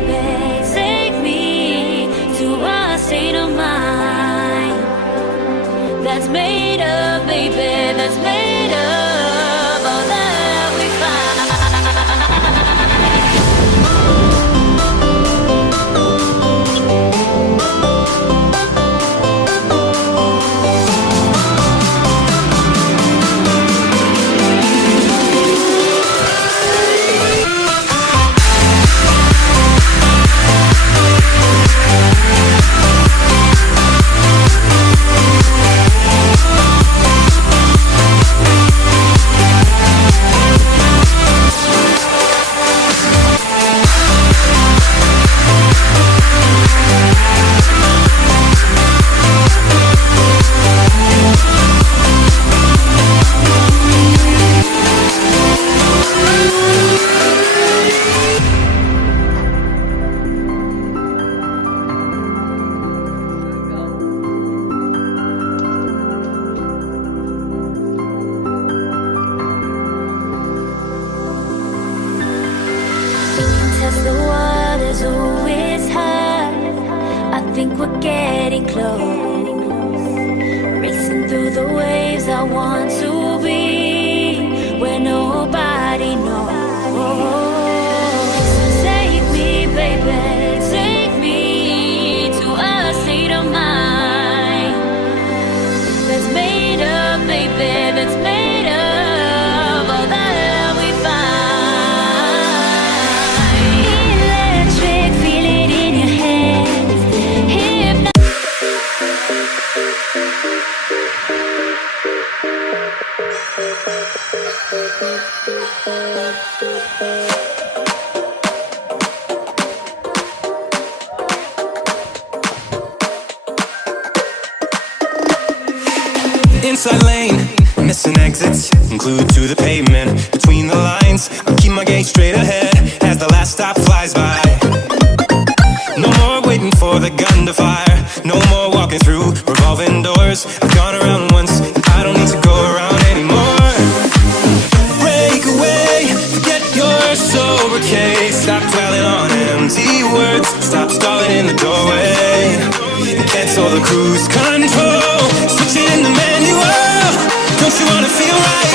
baby, take me to a state of mind that's made of, baby, that's made of all that we find. Test the waters, oh, it's hard. I think we're getting close. Racing through the waves, I want to be where nobody knows. Take me, baby, take me to a state of mind that's made of, baby, that's made of all that we find. Electric, feel it in your hands. Inside lane, missing exits, glued to the pavement. Between the lines, I keep my gaze straight ahead as the last stop flies by. No more waiting for the gun to fire, no more walking through revolving doors. I've gone around once, and I don't need to go around anymore. Break away, forget your sober case. Stop dwelling on empty words, stop stalling in the doorway, and cancel the cruise control. Switch it in the manual. Don't you wanna feel right?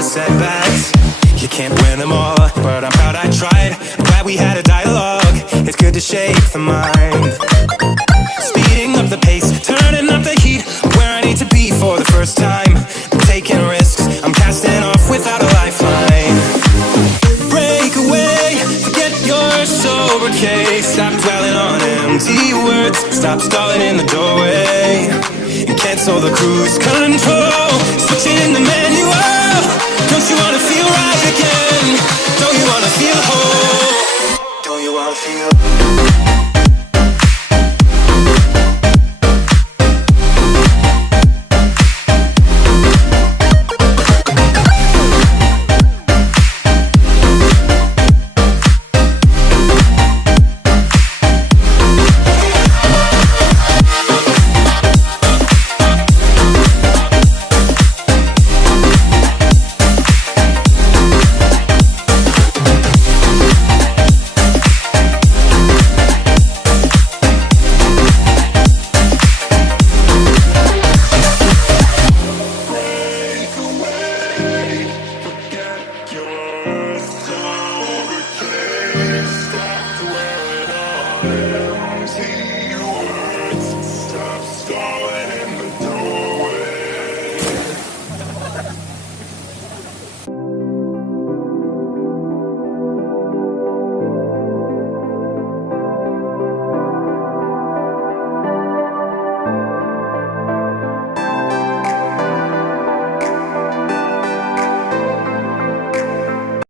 Setbacks, you can't win them all, but I'm proud I tried. I'm glad we had a dialogue. It's good to shape the mind. Speeding up the pace, turning up the heat. I'm where I need to be for the first time. I'm taking risks, I'm casting off without a lifeline. Break away, forget your sober case. Stop dwelling on empty words, stop stalling in the doorway, and cancel the cruise control. Switch it in the manual. Don't you wanna feel right again? Don't you wanna feel whole? Don't you wanna feel?